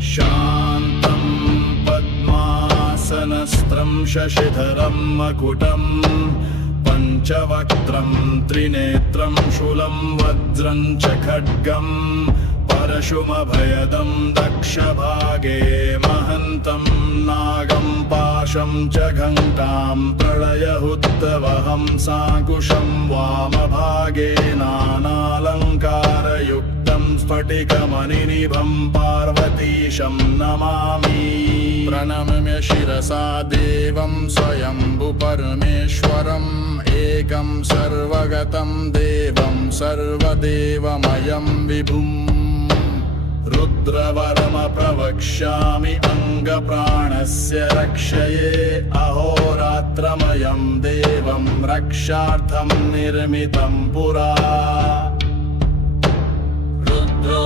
शान्तं पद्मासनस्त्रं शशिधरं मकुटं पञ्चवक्त्रं त्रिनेत्रं शूलं वज्रं च खड्गं परशुमभयदं दक्षभागे महन्तं नागं पाशं च घण्टां प्रलयहुत्तवहं साकुशं वामभागे नानालङ्कारयुक्तं स्फटिकमणिनिभं पार्वतीशं नमामि। प्रणम्य शिरसा देवं स्वयम्भुपरमेश्वरम् एकं सर्वगतं देवं सर्वदेवमयं विभुम् रुद्रवरमप्रवक्ष्यामि अङ्गप्राणस्य रक्षये अहोरात्रमयं देवं रक्षार्थं निर्मितं पुरा। रुद्रो